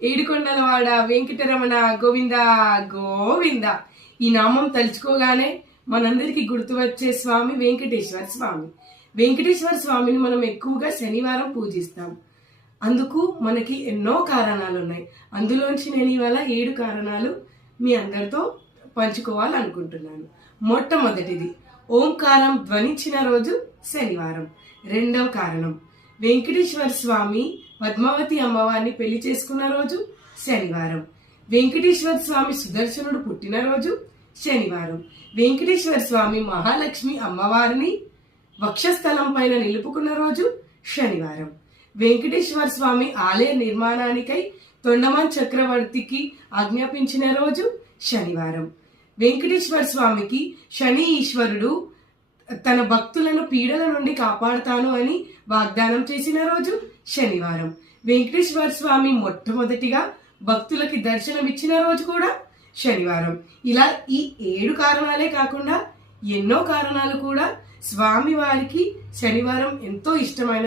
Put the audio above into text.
ఏడుకొండలవాడ వెంకటరమణ గోవింద గోవింద. ఈ నామం తలుచుకోగానే మనందరికి గుర్తు వచ్చే స్వామి వెంకటేశ్వర స్వామి. వెంకటేశ్వర స్వామిని మనం ఎక్కువగా శనివారం పూజిస్తాం. అందుకు మనకి ఎన్నో కారణాలు ఉన్నాయి. అందులోంచి నేను ఇవాళ 7 కారణాలు మీ అందరితో పంచుకోవాలనుకుంటున్నాను. మొట్టమొదటిది, ఓంకారం ధ్వనించిన రోజు శనివారం. రెండవ కారణం, వెంకటేశ్వర స్వామి పద్మావతి అమ్మవారిని పెళ్లి చేసుకున్న రోజు శనివారం. వెంకటేశ్వర స్వామి సుదర్శనుడు పుట్టినరోజు శనివారం. వెంకటేశ్వర స్వామి మహాలక్ష్మి అమ్మవారిని వక్షస్థలం పైన నిలుపుకున్న రోజు శనివారం. వెంకటేశ్వర స్వామి ఆలయ నిర్మాణానికై తొండమాన్ చక్రవర్తికి ఆజ్ఞాపించిన రోజు శనివారం. వెంకటేశ్వర స్వామికి శని ఈశ్వరుడు తన భక్తులను పీడల నుండి కాపాడుతాను అని వాగ్దానం చేసిన రోజు శనివారం. వెంకటేశ్వర స్వామి మొట్టమొదటిగా భక్తులకి దర్శనమిచ్చిన రోజు కూడా శనివారం. ఇలా ఈ 7 కారణాలే కాకుండా ఎన్నో కారణాలు కూడా స్వామి వారికి శనివారం ఎంతో ఇష్టమైన